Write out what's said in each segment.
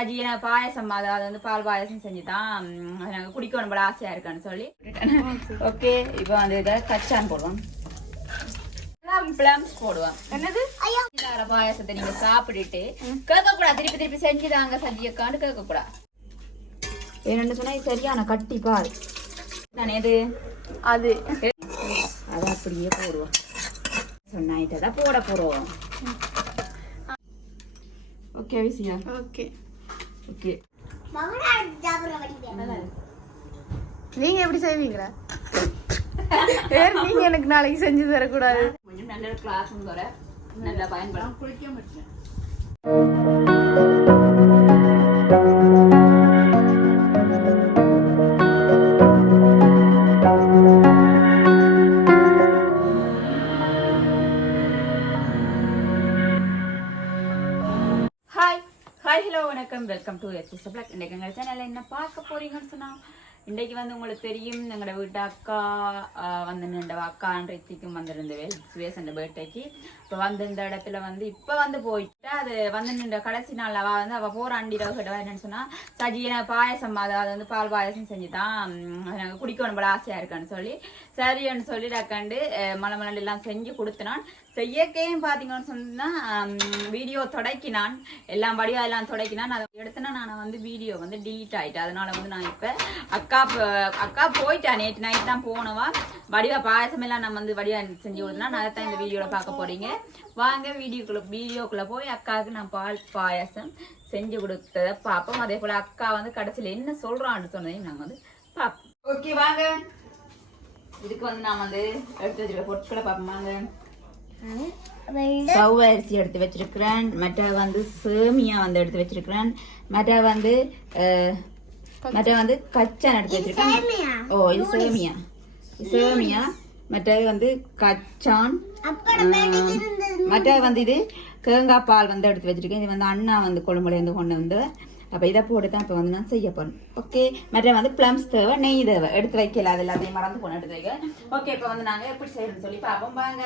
சஜின பாயசம் அதாவது வந்து பால் பாயசம் செஞ்சு தான் எனக்கு குடிக்கணும் போல ஆசையா இருக்கான்னு சொல்லி ஓகே இப்போ வந்து இதை கச்சான் போடுவோம். பிளம்ஸ் போடுவோம். என்னது? பாயசத்தை நீங்க சாப்பிட்டுட்டு கேட்க கூடாது திருப்பி திருப்பி செஞ்சுதாங்க சஜியக்கான்னு கேட்க கூடாது என்னன்னு சொன்னா சரியான கட்டி பாரு நான் எது அது. அதை அப்படியே போடுவோம். சொன்னா இதை போட போறோம். ஓகே விசியா ஓகே. ஓகே. நீங்க எப்படி செய்வீங்களா? ஏன் நீங்க எனக்கு நாளைக்கு செஞ்சு தரக்கூடாது. கொஞ்சம் நல்ல கிளாஸ் தர நல்லா பயன்படும் குளிக்க மாட்டேன். வெல்கம் பிளாக் இன்றைக்கு எங்கள் சேனலில் என்ன பார்க்க போகிறீங்கன்னு சொன்னால் இன்றைக்கு வந்து உங்களுக்கு தெரியும் எங்களோட வீட்டு அக்கா வந்து நின்ற அக்கா ரித்திக்கும் வந்திருந்தவே சுவேசன் பர்த்டேக்கு இப்போ வந்து இந்த இடத்துல வந்து இப்போ வந்து போயிட்டு அது வந்து நின்ற கடைசி நாள் அவள் வந்து அவள் போகிற அண்டி கிட்ட என்னன்னு சொன்னா சஜின பாயசம் அதாவது வந்து பால் பாயசம் செஞ்சு தான் குடிக்கணும் போல ஆசையாக இருக்கான்னு சொல்லி சரின்னு சொல்லி டக்காண்டு மலை மலை எல்லாம் செஞ்சு கொடுத்தனான். செய்யக்கையும் பார்த்தீங்கன்னு சொன்னா வீடியோ தொடக்கினான். எல்லாம் படியாக எல்லாம் தொடக்கினான். அதை எடுத்தனா நான் வந்து வீடியோ வந்து டிலீட் ஆயிட்டேன். அதனால வந்து நான் இப்போ அக்கா அக்கா போயிட்டா நேற்று நைட் தான் போனவா. வடிவா பாயசம் எல்லாம் நம்ம வந்து வடிவா செஞ்சு கொடுத்தனா நான் தான் இந்த வீடியோவில் பார்க்க போறீங்க. வாங்க வீடியோக்குள்ள வீடியோக்குள்ள போய் அக்காவுக்கு நான் பால் பாயசம் செஞ்சு கொடுத்ததை பார்ப்போம். அதே போல அக்கா வந்து கடைசியில் என்ன சொல்றான்னு சொன்னதையும் நாங்கள் வந்து பார்ப்போம். ஓகே வாங்க. இதுக்கு வந்து நான் வந்து எடுத்து வச்சிருக்க பொருட்களை பார்ப்போம். வாங்க. சவ் அரிசி எடுத்து வச்சிருக்கிறேன். மற்ற வந்து சேமியா வந்து எடுத்து வச்சிருக்கிறேன். மற்ற வந்து மற்ற வந்து கச்சான் எடுத்து வச்சிருக்கேன் ஓ இது சேமியா சேமியா மற்றது வந்து கச்சான் மற்ற வந்து இது தேங்காய் பால் வந்து எடுத்து வச்சிருக்கேன் இது வந்து அண்ணா வந்து கொழும்புலேருந்து கொண்டு வந்து அப்போ இதை போட்டு தான் இப்போ வந்து நான் செய்ய போறேன் ஓகே மற்ற வந்து ப்ளம்ஸ் தேவை நெய் தேவை எடுத்து வைக்கல அது எல்லாத்தையும் மறந்து போன எடுத்து வைக்க ஓகே இப்போ வந்து நாங்கள் எப்படி செய்யறோம்னு சொல்லி பார்ப்போம் வாங்க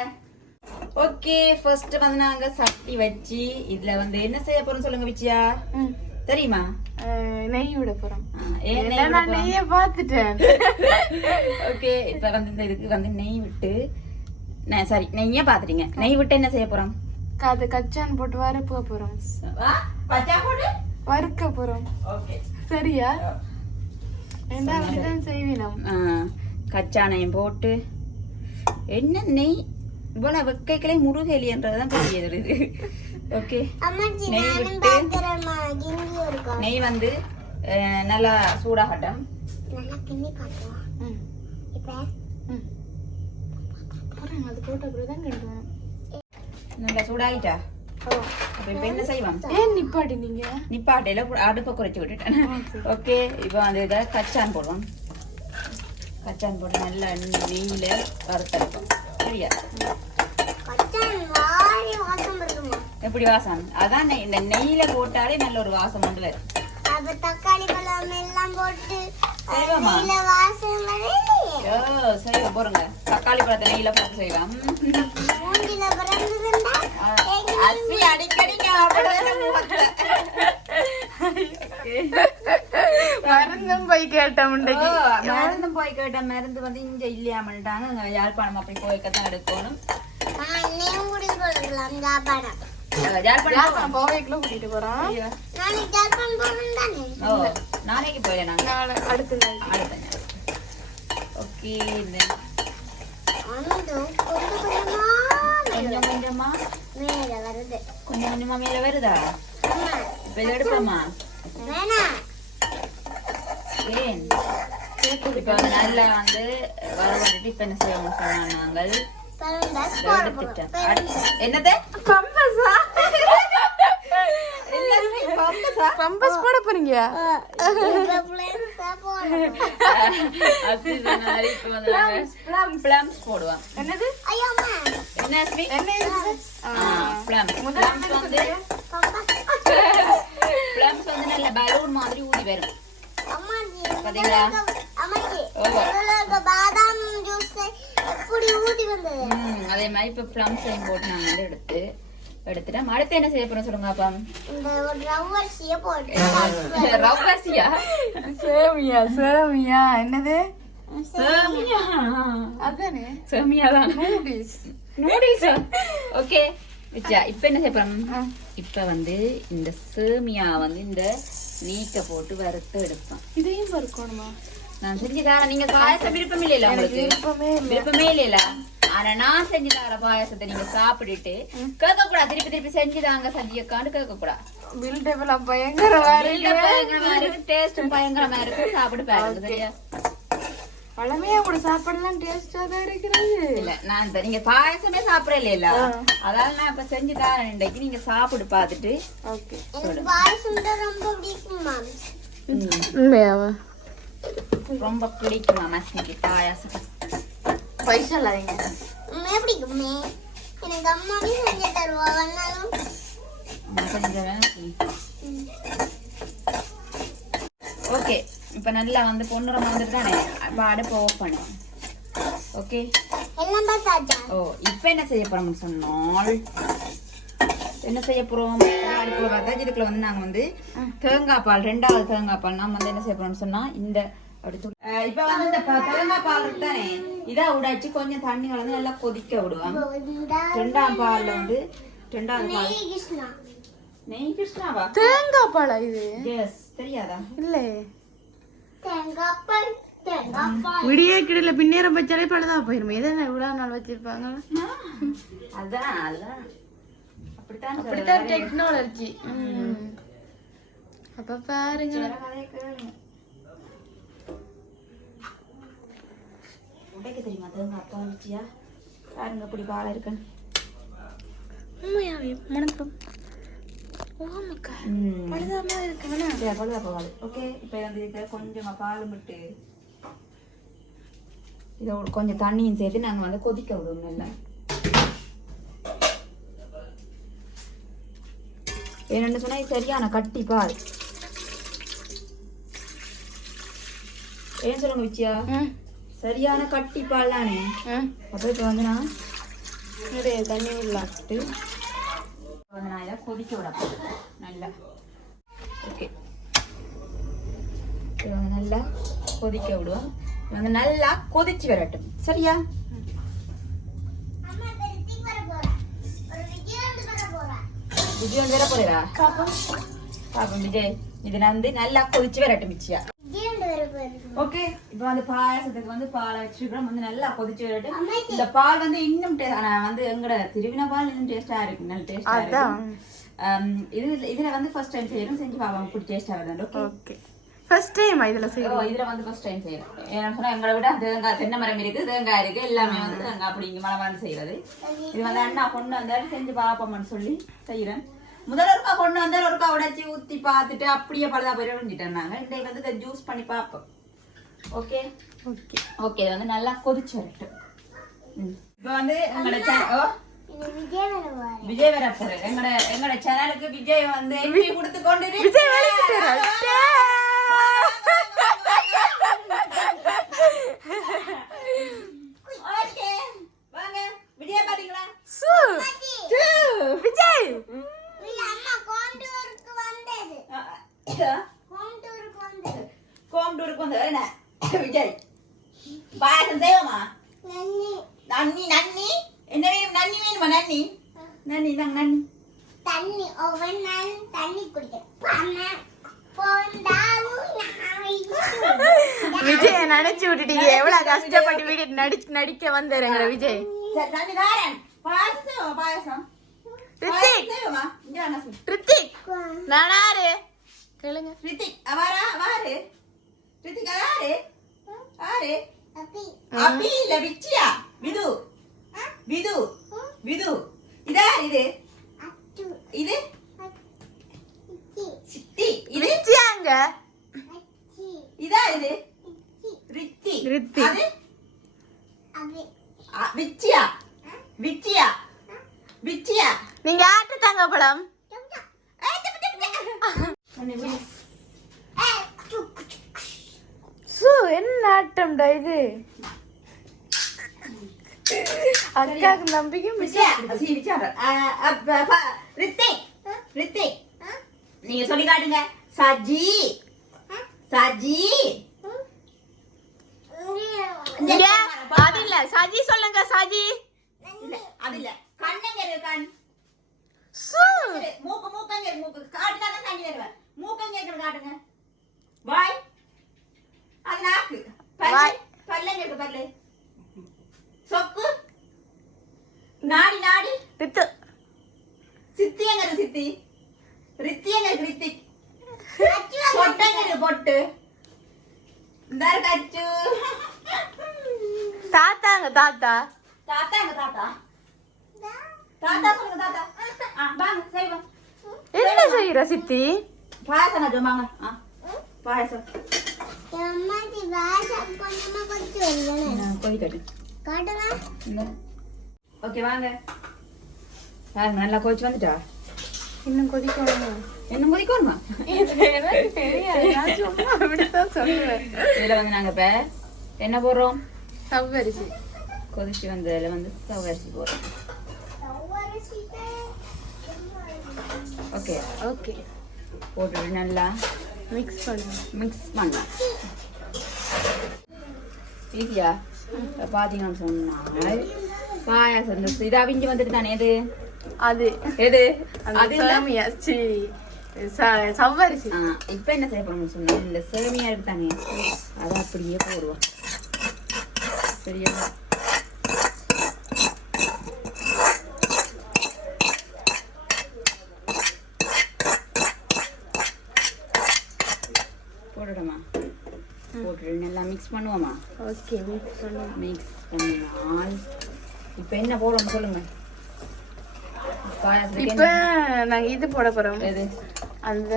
ஓகே ஃபர்ஸ்ட் வந்து நாங்க சட்டி வச்சு இதுல வந்து என்ன செய்ய போறோம் சொல்லுங்க விச்சியா தெரியுமா? நெய் விட போறோம். நான் நெய்ய பாத்துட்டேன் ஓகே இப்ப வந்து இந்த இதுக்கு வந்து நெய் விட்டு நான் சாரி நெய்ய பாத்துட்டீங்க நெய் விட்டு என்ன செய்ய போறோம்? அது கச்சான் போட்டு வறுக்க போறோம். பச்சா போட்டு? வறுக்க போறோம். ஓகே. சரியா? என்ன அப்படிதான் செய்வினோம். கச்சானையும் போட்டு என்ன நெய்? இவ்வளவு வெக்கைகளே முருகலின்றதுதான் புரியுது இது ஓகே நெய் விட்டு நெய் வந்து அஹ், நல்லா சூடாகட்டும். ம். ம். போறேன் அது போட்ட அப்புறம் கிண்டுவேன் நல்லா சூடாயிட்டா? ஓ. அப்ப இப்ப என்ன செய்வோம்? நிப்பாட்டி நீங்க? நிப்பாட்டையில அடுப்பை குறைச்சி விட்டுட்டேன். ஓகே இப்போ வந்து இதை கச்சான் போடுவோம். கச்சான் போட்டு நல்லா நெய்யில வறுத்தெடுப்போம். சரியா எப்படி வாசம்? அதான் இந்த நெய்யில போட்டாலே நல்ல ஒரு வாசம் வந்து வரும். தக்காளி பழம் எல்லாம் போட்டு செய்வோம்? போறங்க தக்காளி பழத்தை நெய்யில போட்டு செய்யலாம் அடிக்கடி. மருந்தும் போய் கேட்டேன் ஓ, முண்டைக்கு மருந்து போய் கேட்ட மருந்து வந்து இங்க இல்லையாமட்டாங்க அங்க யாழ்ப்பாணம் அப்படி போய்க்கத்தான் எடுக்கணும் கூட்டிட்டு போறோம். நாளைக்கு போயிடலாம் அடுத்த அடுத்த ஓகே கொஞ்சம் கொஞ்சமா மேல வருது கொஞ்சம் கொஞ்சமா மேல வருதா இப்ப எடுப்போமா வேணாம் ஏன் இப்ப நல்லா வந்து வரவழைட்டு இப்ப என்ன செய்வோம் சொன்னா நாங்கள்? என்னது? பம்பஸா? போட போறீங்க? போடுவோம். என்னது? என்ன வந்து பப்பா plums வந்து நல்ல பலூன் மாதிரி ஊதி வரும். பாத்தீங்களா? அதே மாதிரி இப்ப plums ஐயும் போட்டு நாங்க வந்து எடுத்து எடுத்துட்டேன். அடுத்து என்ன செய்ய போறோம் சொல்லுங்க அப்பா? இந்த ஒரு ரவ்வரிசியை சேமியா சேமியா. என்னது? சேமியா. அதானே? சேமியா தான். நூடில்ஸ் நூடில்ஸ் ஓகே இப்போ என்ன செய்ய போறோம்? இப்போ வந்து இந்த சேமியா வந்து இந்த நீக்க போட்டு வறுத்து எடுப்பேன். இதையும் பருக்கணுமா நான் செஞ்சு தரேன் நீங்க பாயசம் விருப்பம் இல்லையில உங்களுக்கு? விருப்பமே விருப்பமே இல்லையில ஆனா நான் செஞ்சு தர பாயாசத்தை நீங்க சாப்பிட்டுட்டு கேட்க கூடாது திருப்பி திருப்பி செஞ்சு தாங்க சந்தியக்கான்னு கேட்க கூடாது பில் பயங்கரமா இருக்கு. டேஸ்ட் பயங்கரமா இருக்கு. சாப்பிட்டு பாருங்க சரியா? பழமையா கூட சாப்பாடுலாம் டேஸ்டா தான் இருக்கிறது. இல்ல நான் இந்த- நீங்க பாயசமே சாப்பிடல இல்ல? அதால நான் இப்ப செஞ்சு தரேன் இன்றைக்கு. நீங்க சாப்பிட்டு பார்த்துட்டு ஓகே. பாயசம் தான் ரொம்ப பிடிக்கும் மாம். உண்மையாவா? ரொம்ப பிடிக்குமா மஸ்னிக்கு பாயாசம். பைசா இல்லாதீங்க உண்மையா பிடிக்குமே? எனக்கு அம்மாவே செஞ்சு தருவா வந்தாலும் செஞ்சேன் ஓகே இப்ப நல்லா வந்து பொண்ணுரம் வந்துட்டு தானே? அடுப்பு ஆஃப் பண்ணுவோம் ஓகே ஓ இப்போ என்ன செய்ய போறோம்னு சொன்னால் என்ன செய்ய போறோம்? அடுப்புல பார்த்தா இதுக்குள்ள வந்து நாங்க வந்து தேங்காய் பால் ரெண்டாவது தேங்காய் பால் நாம வந்து என்ன செய்ய போறோம்னு சொன்னா இந்த இப்ப வந்து இந்த தேங்காய் பால் தானே? இதை உடைச்சு கொஞ்சம் தண்ணி கலந்து நல்லா கொதிக்க விடுவோம். இந்த ரெண்டாம் பால்ல வந்து ரெண்டாவது பால். நெய் கிருஷ்ணா. நெய் கிருஷ்ணாவா? தேங்காய் பழம் இது? எஸ் தெரியாதா? இல்லே தேங்காய் பால் தேங்காய் பால் விடிய கிடல பின்னேரம் வச்சாலே பழுதா போயிருமே. இதை இவ்வளவு நாள் வச்சிருப்பாங்க? அதான் அதான். அப்படித்தான் டெக்னாலஜி அப்ப பாருங்க. உடைக்க தெரியுமா? அப்பா வச்சியா? பாருங்க இப்படி பாலை இருக்குன்னு உண்மையாவே மணக்கம் இதை கொஞ்சம் தண்ணியும் சேர்த்து நாங்கள் வந்து கொதிக்க விடுவோம் நல்லா. வேணும்னு சொன்னா இது சரியான கட்டி பால். ஏன் சொல்லுங்க விச்சியா சரியான கட்டி பால் தானே? அப்போ இப்போ வந்து நான் தண்ணி இப்போ வந்து நான் இதை கொதிக்க விட போறேன். நல்லா ஓகே இது வந்து நல்லா கொதிக்க விடுவோம் இது வந்து நல்லா கொதிச்சு வரட்டும் சரியா விஜய் வந்து வர போறா பாப்போம் விஜய் இது வந்து நல்லா கொதிச்சு வரட்டும் மிச்சியா விஜய் வந்து வர போறேன் ஓகே இப்போ வந்து பாயாசத்துக்கு வந்து பால் வச்சுக்கிறோம் வந்து நல்லா கொதிச்சு அம்மாச்சி. இந்த பால் வந்து இன்னும் டே- ஆனா வந்து எங்கட திருவின பால் இன்னும் டேஸ்டா இருக்கு. நல்ல டேஸ்டா. இருக்கு. இது இதுல வந்து ஃபர்ஸ்ட் டைம் செய்யணும் செஞ்சு பாப்போம். இப்படி டேஸ்டா வருது ஓகே ஃபர்ஸ்ட் டைம் இதுல ஓ, செய்யணும் இதுல வந்து ஃபர்ஸ்ட் டைம் செய்யறோம். ஏன்னா சொன்னா எங்களை விட தேங்காய் தென்னை மரம் இருக்கு. தேங்காய் இருக்கு. எல்லாமே வந்து தேங்காய் அப்படி இங்க மலமான்னு செய்யறது. இது வந்து அண்ணா கொண்டு வந்தாரு. செஞ்சு பாப்போம்னு சொல்லி செய்யறேன் முதல்ல ஒருக்கா கொண்டு வந்தாரு ஒருக்கா உடைச்சி ஊத்தி பார்த்துட்டு அப்படியே பழுதா போயிட வேண்டிட்டேன் நாங்க இன்னைக்கு வந்து இதை ஜூஸ் பண்ணி பார்ப்போம். ஓகே ஓகே ஓகே வந்து நல்லா கொதிச்சு வரட்டும். இப்போ வந்து எங்களோட ஓ? விஜய் வர போறேன் எங்களோட எங்களோட சேனலுக்கு விஜய் வந்து என்ட்ரி கொடுத்து கொண்டு விஜய் வெளிக்கிட்டாரா? ஓகே வாங்க விஜய் பாத்தீங்களா சு விஜய் இல்ல அம்மா கோண்டூருக்கு வந்தது கோண்டூருக்கு வந்தது கோயம்புத்தூருக்கு வந்து என்ன விஜய் பாயசம் செய்வோமா நன்னி நன்னி நன்னி என்ன வேணும் நன்னி வேணுமா நன்னி நன்னி தான் நன்னி தண்ணி ஒவ்வொரு நாள் தண்ணி குடிக்கிறேன் அம்மா போந்தாலும் நான் விஜய நினைச்சு விட்டுட்டீங்க எவ்வளவு கஷ்டப்பட்டு வீடு நடிக்க வந்தாருங்கிற விஜய் ரித்திக். ரித்திக் நானாரு கேளுங்க ரித்திக் அவாரா ரித்திக் ஆரு அபி இல்ல விச்சியா விது விது விது இதா இது இது சித்தி இது அச்சி இதா இது ரித்தி ரித்தி. அது விச்சியா விச்சியா விச்சியா நீங்க ஆட்டு தாங்க பழம் சு என்ன ஆட்டம்டா இது அக்காக்கு நம்பிக்கை விச்சியா சி விச்சியா அ, அ, ப, ப, ரித்திக் ரித்திக் நீங்க சொல்லி காட்டுங்க சஜி சஜி இங்க, அது இல்ல சஜி சொல்லுங்க சஜி. இல்ல அது இல்ல. கண்ணங்க கண். மூக்கு மூக்கங்க மூக்கு. காட்டுனா தான் தண்ணி வருவேன். மூக்கங்க இருக்கு காட்டுங்க. வாய். அது நாக்கு. வாய். பல்லங்க இருக்கு பல்லு. சொக்கு. நாடி நாடி. ரித்து சித்தி எங்க இருக்கு சித்தி. ரித்தி எங்க இருக்கு ரித்தி. பொட்டங்க இருக்கு பொட்டு. இந்த அச்சு தாத்தாங்க தாத்தா. தாத்தா எங்க தாத்தா? தாத்தா சொல்லுங்க தாத்தா. ஆ வாங்க செய்வோம். என்ன செய்யற சித்தி? பாயசம் கொஞ்சம் வாங்க. ஆ பாயசம். அம்மாச்சி வாசம் கொஞ்சமா கொஞ்சம் காட்டுங்க. ஓகே வாங்க. பாருங்க நல்லா கொதிச்சு வந்துட்டா? இன்னும் கொதிக்கணும்? என்ன கொதிக்கணுமா? தெரியாது. நான் சும்மா அப்படித்தான் சொல்லுவேன். இதில் வந்து நாங்கள் இப்போ என்ன போடுறோம்? சவ்வரிசி கொதிச்சு வந்ததில் வந்து சவரிசி போடுறோம் ஓகே. ஓகே. போட்டுட்டு நல்லா. மிக்ஸ் பண்ணுங்க மிக்ஸ் பண்ணலாம் ஈஸியா பார்த்தீங்கன்னு சொன்னால் பாயாசம் இந்த இது அவிஞ்சு வந்துட்டு தானே எது? அது. எது? அது சவ்வரிசி இப்ப என்ன செய்ய போறோம்னு சொன்னா இந்த சேமியா இருக்கு தானே. அதை அப்படியே போடுவோம். சரியா போட்டுடுமா போட்டுட்டு நல்லா மிக்ஸ் பண்ணுவோமா ஓகே மிக்ஸ் பண்ணுங்க மிக்ஸ் பண்ணினால். இப்போ என்ன போடுறோம் சொல்லுங்க. இப்ப என்ன? நாங்க இது போட எது? அந்த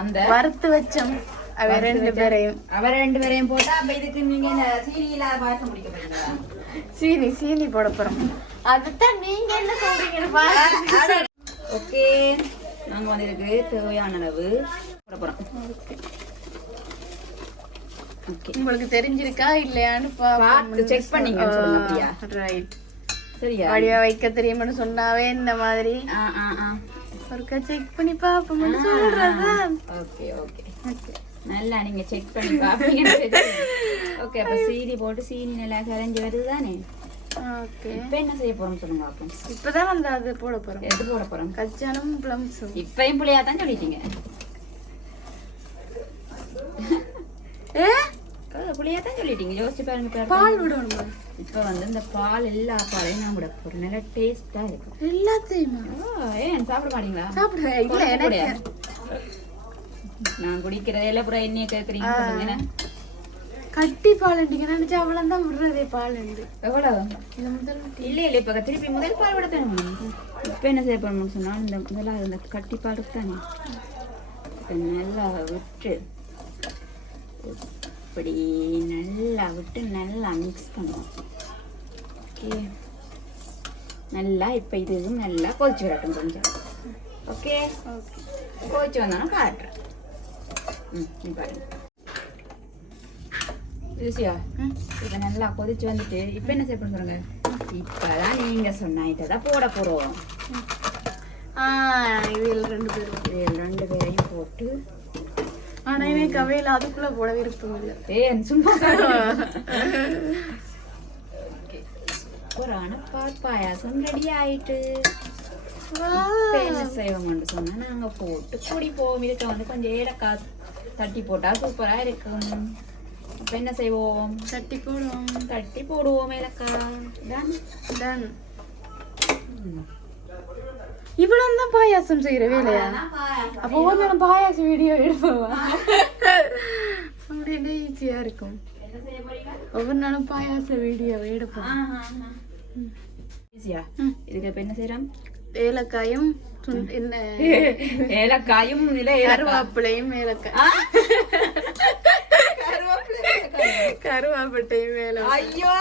அந்த? வறுத்து வச்சோம் அவ ரெண்டு பேரையும். அவ ரெண்டு பேரையும் போட்டா அப்ப இதுக்கு நீங்க இந்த சீனி இல்லாத பாயசம் குடிக்க போறீங்களா? சீனி சீனி போட போறோம். அதுதான் நீங்க என்ன சொல்றீங்கன்னு பாருங்க ஓகே. நாங்க வந்து இதுக்கு தேவையான அளவு போட போறோம். ஓகே. உங்களுக்கு தெரிஞ்சிருக்கா இல்லையான்னு பார்த்து சொல்லுங்க பிரியா. ரைட் சரியா? வடிவா வைக்க தெரியுமான்னு சொன்னாவே இந்த மாதிரி. ஆ ஆ ஆ. ஒருக்கா செக் பண்ணி பாப்போம்னு சொல்றதுதான் ஓகே. ஓகே. நல்லா நீங்க செக் பண்ணி பாப்பீங்க ஓகே அப்ப சீனி போட்டு சீனி நல்லா கரைஞ்சி வருது தானே ஓகே இப்ப என்ன செய்ய போறோம் சொல்லுங்க அப்போ. இப்பதான் வந்து அது போட போறோம். எது போட போறோம்? கச்சானும் பிளம்ஸும். இப்பயும் புள்ளையா தான் சொல்லிட்டீங்க. ஏ? புள்ளையா தான் சொல்லிட்டீங்க. யோசிச்சு பாருங்க. பால் விடணுமா? இப்ப வந்து இந்த பால் எல்லா பாலையும் நான் கூட போறேன். நல்லா டேஸ்டா இருக்கும். எல்லாத்தையுமா? ஏன் சாப்பிட மாட்டீங்களா? சாப்பிடுற இல்ல எனக்கு? நான் குடிக்கிறதே எல்லாம் புறம் என்னைய கேக்குறீங்க? என்ன? கட்டி பால் நினைச்சா அவ்வளவுதான் விடுறதே பால் எவ்வளவு? இல்ல இல்ல இப்ப திருப்பி முதல் பால் விட தானே இப்ப என்ன செய்ய போறோம்னு சொன்னா இந்த முதல்ல இந்த கட்டி பால் தானே? நல்லா விட்டு இப்படி நல்லா விட்டு நல்லா மிக்ஸ் பண்ணுவோம் ஓகே நல்லா இப்போ இதுவும் நல்லா கொதிச்சு விடட்டும் கொஞ்சம். ஓகே ஓகே கொதிச்சு வந்தோன்னா காட்டுறேன். இப்போ நல்லா கொதிச்சு வந்துட்டு இப்போ என்ன செய்ய சொல்லுங்க இப்போதான் நீங்க சொன்ன இதை போட இவையில் ரெண்டு பேரும் ரெண்டு பேரையும் போட்டு ஆனா எனக்கு அவையில் அதுக்குள்ள போட விருப்பம் இல்லை ஏன் சும்மா புராண பால் பாயாசம் ரெடி ஆயிட்டு என்ன செய்வோம்னு சொன்னா நாங்க போட்டு குடிப்போம் இதுக்கு வந்து கொஞ்சம் ஏலக்காய் தட்டி போட்டா சூப்பரா இருக்கும். அப்ப என்ன செய்வோம்? தட்டி போடுவோம். தட்டி போடுவோம் ஏலக்காய் டன் டன் இவ்வளவு தான் பாயாசம் செய்யற வேலையா? அப்போ ஒரு நாள் பாயாசம் வீடியோ எடுப்போம்? அப்படியே ஈஸியா இருக்கும். என்ன செய்ய போறீங்க? ஒவ்வொரு நாளும் பாயாச வீடியோ எடுப்போம். ஈஸியா. இதுக்கு இப்ப என்ன செய்யறோம் ஏலக்காயும் என்ன ஏலக்காயும் கருவேப்பிலையும் ஏலக்காய் கருவேப்பிட்டையும் ஏல ஐயோ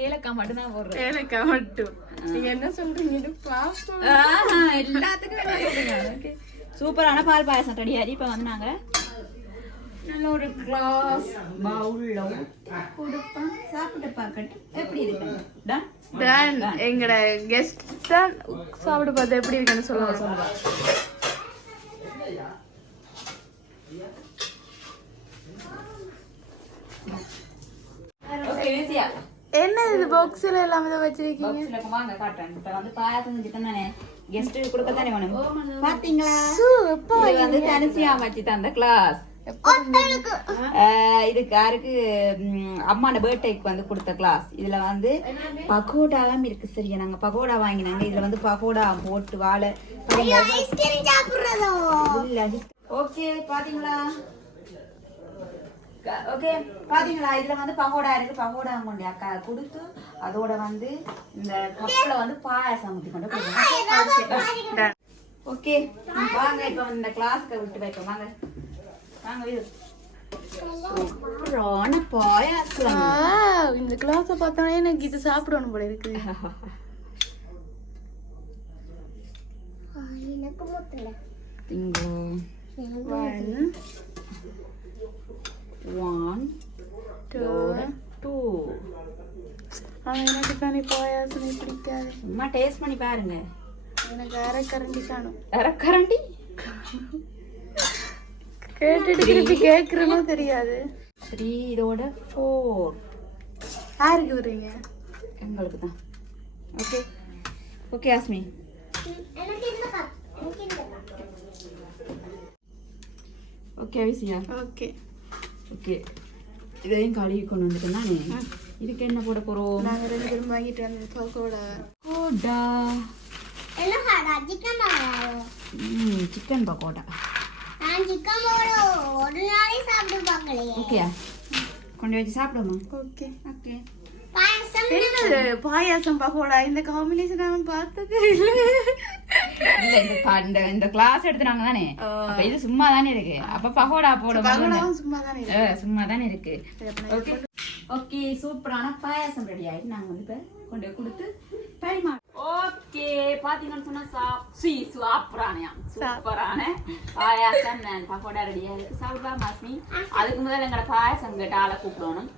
ஏலக்காய் மட்டும்தான் போடுறோம் ஏலக்காய் மட்டும் நீங்க என்ன சொல்றீங்கன்னு பாப்போம் ஆஹா, எல்லாத்துக்கும் சொல்றீங்க? சூப்பரான பால் பாயசம் ரெடி ஆகி இப்போ வந்து நாங்க நல்ல ஒரு கிளாஸ் பவுல்ல கொடுப்போம் சாப்பிட்டு பார்க்கட்டும் எப்படி இருக்கு தான் எங்கட கெஸ்ட் தான் சாப்பிட பார்த்தா எப்படி இருக்குன்னு சொல்லுவாங்க என்ன இது பாக்ஸ்ல எல்லாம் இதை வச்சிருக்கீங்க? பாக்ஸ்ல காட்டுறேன். இப்ப வந்து பாயாசம் செஞ்சுட்டு தானே கெஸ்ட் கொடுக்க தானே வேணும் பாத்தீங்களா? சு, எப்போ இது வந்து தனிசியா மச்சி தந்த கிளாஸ் இதுக்கு யாருக்கு ம், அம்மாட பர்த்டேக்கு வந்து கொடுத்த கிளாஸ் இதுல வந்து பகோடாவும் இருக்கு சரியா? நாங்க பகோடா வாங்கினாங்க. இதுல வந்து பகோடா போட்டு வாழை ஓகே பாத்தீங்களா? ஓகே பாத்தீங்களா? இதுல வந்து பகோடா இருக்கு. பகோடா கொண்டு அக்கா கொடுத்து அதோட வந்து இந்த கப்ல வந்து பாயாசம் ஊத்தி கொண்டு ஓகே வாங்க இப்ப இந்த கிளாஸ்க்கு விட்டு வைப்போம். வாங்க. சூப்பரான பாயாசம். ஆ, இந்த கிளாஸ பார்த்தாலே எனக்கு இது சாப்பிடணும் போல இருக்கு. ஒன் டூ டூ ஆனா எனக்கு தானே பாயாசமே பிடிக்காது. சும்மா டேஸ்ட் பண்ணி பாருங்க. எனக்கு அரை கரண்டி காணும் அரக்கரண்டி? கேட்டுட்டு திருப்பி கேட்கறனோ தெரியாது. த்ரீ இதோட ஃபோர் யாருக்கு விடுறீங்க? எங்களுக்கு தான் ஓகே ஓகே ஆஸ்மி ஓகே அவிசியா ஓகே ஓகே இதையும் கழுவி கொண்டு வந்துட்டோம் தானே? இதுக்கு என்ன போட போறோம்? நாங்க ரெண்டு பேரும் வாங்கிட்டு வந்தது பக்கோடா பக்கோடா என்ன ஹாடா சிக்கன் பகோடா ம் சிக்கன் பக்கோடா. நான் சிக்கன் பகோடா ஒரு நாளே சாப்பிட்டு பார்க்கலையே. ஓகே கொண்டு வச்சு சாப்பிடுமா ஓகே ஓகே பாயசம் என்னது பாயாசம் பக்கோடா இந்த காம்பினேஷன் நான் பார்த்ததே இல்லை. இல்ல இந்த கிளாஸ் எடுத்துறாங்க தானே. அப்ப இது சும்மா தானே இருக்கு. அப்ப பகோடா போட சும்மா தானே? சும்மா தானே இருக்கு. ஓகே ஓகே சூப்பரான பாயாசம் ரெடி ஆயிட்டு நாங்க வந்து இப்ப கொண்டு கொடுத்து பரிமா ஓகே பாத்தீங்கன்னு சொன்னா சாப் சி சூப்பரான சூப்பரான பாயாசம். நான் பக்கோடா ரெடியா இருக்கு. சாப்பிடா மாஸ்மி. அதுக்கு முதல்ல எங்கட பாயாசம் கேட்ட ஆளை கூப்பிடணும்.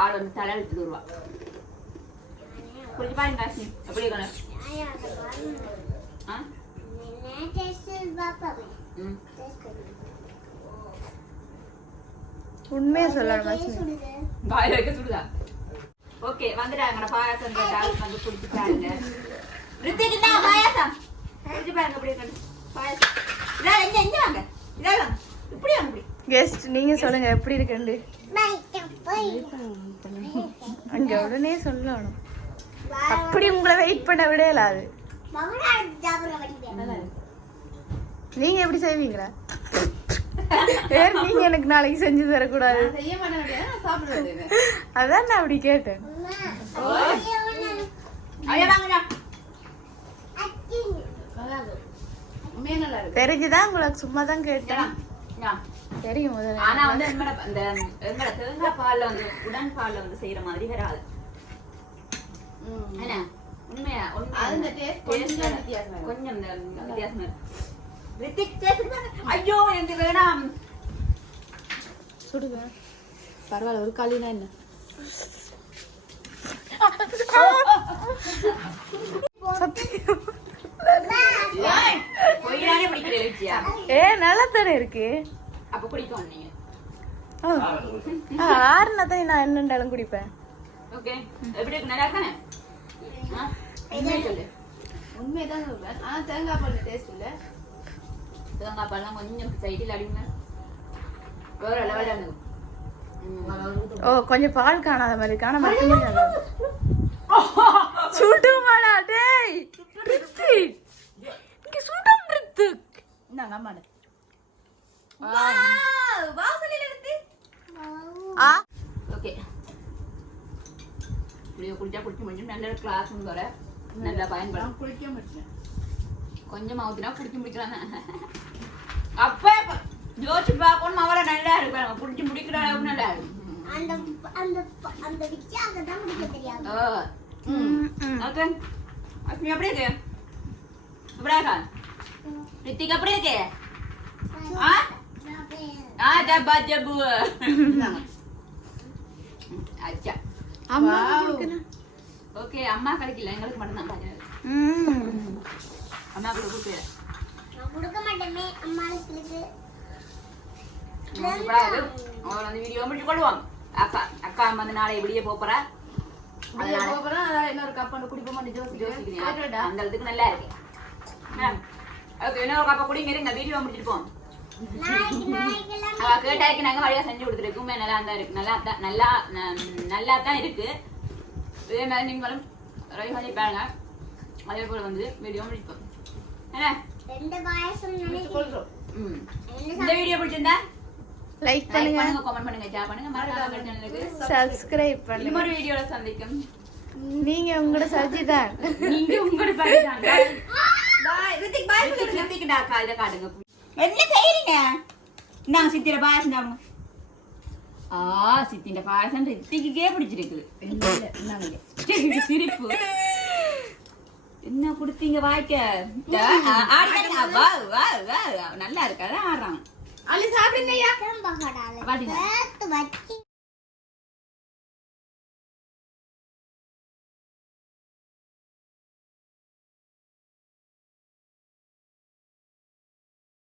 ஆள் வந்து தலை எடுத்து வருவா. குடிச்சு பாருங்க மாஸ்மி? எப்படி இருக்கணும்? உண்மையை சொல்லணும் வாயில வைக்க சுடுதா? ஓகே வந்துட்டாங்க பாயாசம் கேட்டால் வந்து குடிச்சுட்டாங்க ரித்திக்கு தான் பாயாசம் குடிச்சு பாருங்க அப்படி பாயாசம் இதா எங்க எங்க வாங்க இதா வாங்க இப்படி வாங்க இப்படி கெஸ்ட் நீங்க சொல்லுங்க எப்படி இருக்குன்னு பை பை அங்க உடனே சொல்லணும் அப்படி உங்களை வெயிட் பண்ண வடிவே நீங்க எப்படி செய்வீங்களா நீங்க எனக்கு நாளைக்கு செஞ்சு தரக்கூடாது? அதான் நான் அப்படி கேட்டேன். தெரிஞ்சுதான் உங்களுக்கு சும்மா தான் கேட்டேன். தெரியும் முதல்ல. ஆனா வந்து எங்கட தேங்காய் பால்ல வந்து உடன் பால்ல வந்து செய்யற மாதிரி வராது. என்ன? உண்மையா? கொஞ்சம் வித்தியாசம் கொஞ்சம் வித்தியாசம் ஐயோ எனக்கு வேணாம் சுடுங்க. பரவாயில்ல ஒரு களினா என்ன? ஏ நல்லா தானே இருக்கு. அப்ப குடிக்கும் நீங்க. ஆறுனா தான் நான் என்னண்டாலும் குடிப்பேன். ஓகே. எப்படி இருக்கு? நல்லா இருக்கானே? உண்மைதான் சொல்றேன் ஆனா தேங்காய் பால் டேஸ்ட் இல்ல. தேங்காய் பால்லாம் கொஞ்சம் சைடில் அடிங்க வேற இருந்தது ஓ கொஞ்சம் பால் காணாத மாதிரி காண இருக்கு. சுடுமாடா டேய் ரித்திக் இங்க சுடும் ரித்திக் நான் நம்மாட வாசலில் இருக்கு ஆ ஓகே இப்படியே குடிச்சா குடிக்க முடியும் நல்ல கிளாஸ் வர நல்லா பயன்படும் குளிக்க மாட்டேன் கொஞ்சம் ஊத்தினா குடிக்க முடிக்கிறாங்க அப்ப யோசிச்சு பார்க்கணும் அவரை நல்லா இருப்பாங்க. குடிச்சு முடிக்கிற அளவுக்கு நல்லா இருக்கும். அந்த அந்த அந்த விச்சு அங்கதான் முடிக்க தெரியாது. ஓகே அஸ்மி எப்படி இருக்கு? எப்படி இருக்கா? ரித்திக் எப்படி இருக்கு? ஆ? ஆ ஜப்பா ஜப்பு அச்சா. அம்மா ஓகே அம்மா கிடைக்கல. எங்களுக்கு மட்டும்தான். கிடையாது ம். அம்மா கூட கூப்பிட்டு நான் கொடுக்க மாட்டேனே அம்மாளுக்கு சூப்பராக அவன் வந்து வீடியோ முடிச்சு கொள்வோம் அக்கா அக்கா வந்து நாளை வெளியே போறா. இன்னொரு கப் ஒன்று குடிப்போம் யோசிக்கிறீங்க அந்த இடத்துக்கு நல்லா இருக்கு. இன்னொரு கப்பா குடிங்க இருங்க வீடியோ நாளைக்கெல்லாம் அவ கேட்டாக்கி நாங்க வழியா செஞ்சு கொடுத்துருக்கோம். நல்லா தான் இருக்கு. நல்லா தான் நல்லா ந- நல்லா தான் இருக்கு. இதே மாதிரி நீங்களும் பண்ணி பாருங்க. அதே போல வந்து வீடியோ முடிப்போம். இந்த வீடியோ பிடிச்சிருந்தா லைக் பண்ணுங்க. கமெண்ட் பண்ணுங்க ஷேர் பண்ணுங்க. மறக்காம சேனலுக்கு சப்ஸ்கிரைப் பண்ணுங்க. இன்னொரு வீடியோல சந்திக்கும். நீங்க உங்களோட சஜி தான் நீங்க உங்களோட சரிதான் பாய் ரித்திக் பாய் சொல்லுங்க. ரித்திக் டாக்கா இத காட்டுங்க. என்ன செய்றீங்க? நான் சித்திர பாயாசம் சாப்பிடுங்க ஆ சித்திர பாயாசம் ரித்திக்கே பிடிச்சிருக்கு. சிரிப்பு. என்ன கொடுத்தீங்க வாய்க்க? ஆடுறாங்க வா வா வா நல்லா இருக்கு அதான் ஆடுறாங்க அள்ளி சாப்பிடுங்க